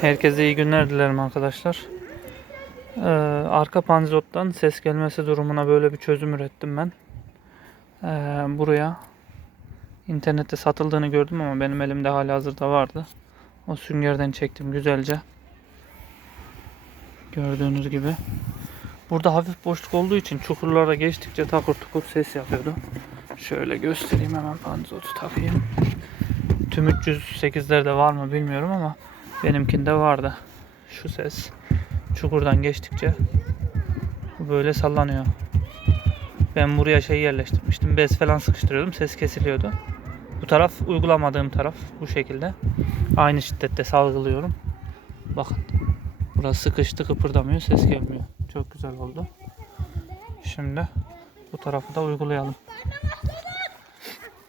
Herkese iyi günler dilerim arkadaşlar. Ee, arka panzottan ses gelmesi durumuna böyle bir çözüm ürettim ben. Ee, buraya internette satıldığını gördüm ama benim elimde hala hazırda vardı. O süngerden çektim güzelce. Gördüğünüz gibi. Burada hafif boşluk olduğu için çukurlara geçtikçe takır tukur ses yapıyordu. Şöyle göstereyim hemen panzotu takayım. Tüm 308'lerde var mı bilmiyorum ama benimkinde vardı. Şu ses çukurdan geçtikçe böyle sallanıyor. Ben buraya şey yerleştirmiştim. Bez falan sıkıştırıyordum. Ses kesiliyordu. Bu taraf uygulamadığım taraf bu şekilde. Aynı şiddette salgılıyorum. Bakın. Burası sıkıştı kıpırdamıyor. Ses gelmiyor. Çok güzel oldu. Şimdi bu tarafı da uygulayalım.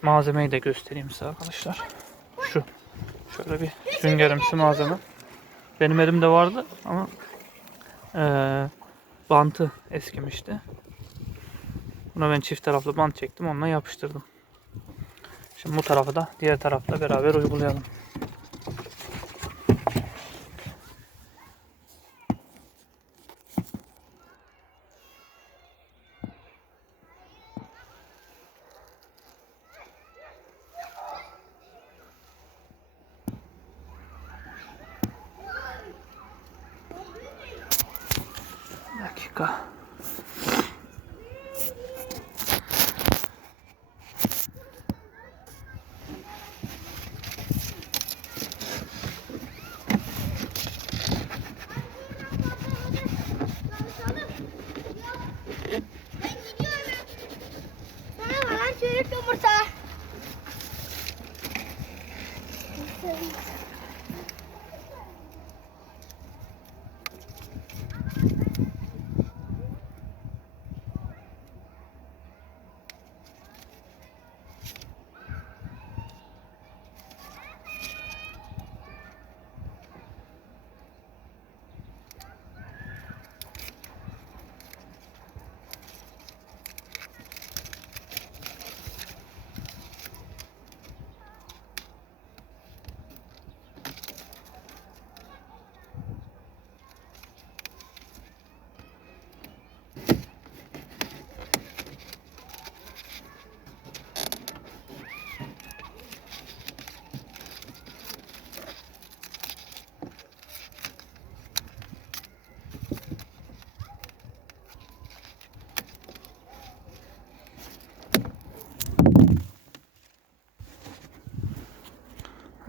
Malzemeyi de göstereyim size arkadaşlar. Şu. Şöyle bir süngerimsi malzeme. Benim elimde vardı ama eee, bantı eskimişti. Buna ben çift taraflı bant çektim. Onunla yapıştırdım. Şimdi bu tarafı da diğer tarafla beraber uygulayalım. Bir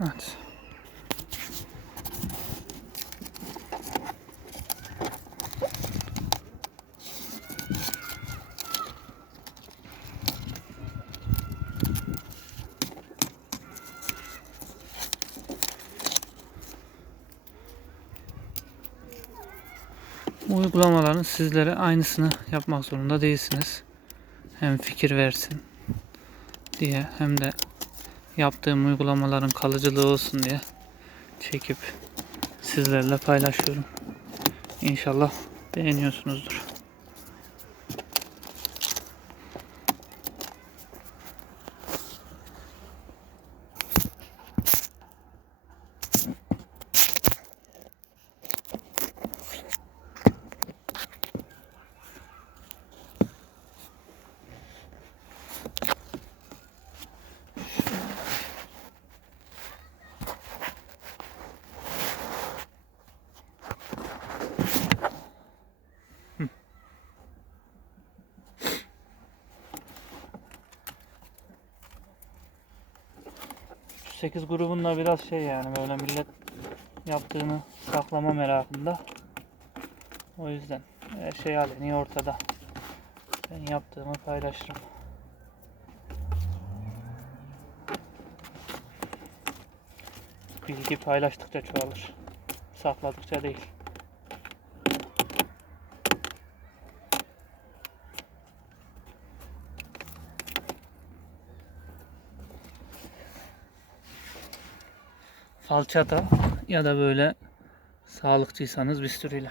Evet. Uygulamaların sizlere aynısını yapmak zorunda değilsiniz. Hem fikir versin diye hem de yaptığım uygulamaların kalıcılığı olsun diye çekip sizlerle paylaşıyorum. İnşallah beğeniyorsunuzdur. 8 grubunla biraz şey yani böyle millet yaptığını saklama merakında. O yüzden her şey aleni ortada. Ben yaptığımı paylaşırım. Bilgi paylaştıkça çoğalır. Sakladıkça değil. Falçata ya da böyle sağlıkçıysanız bir sürüyle.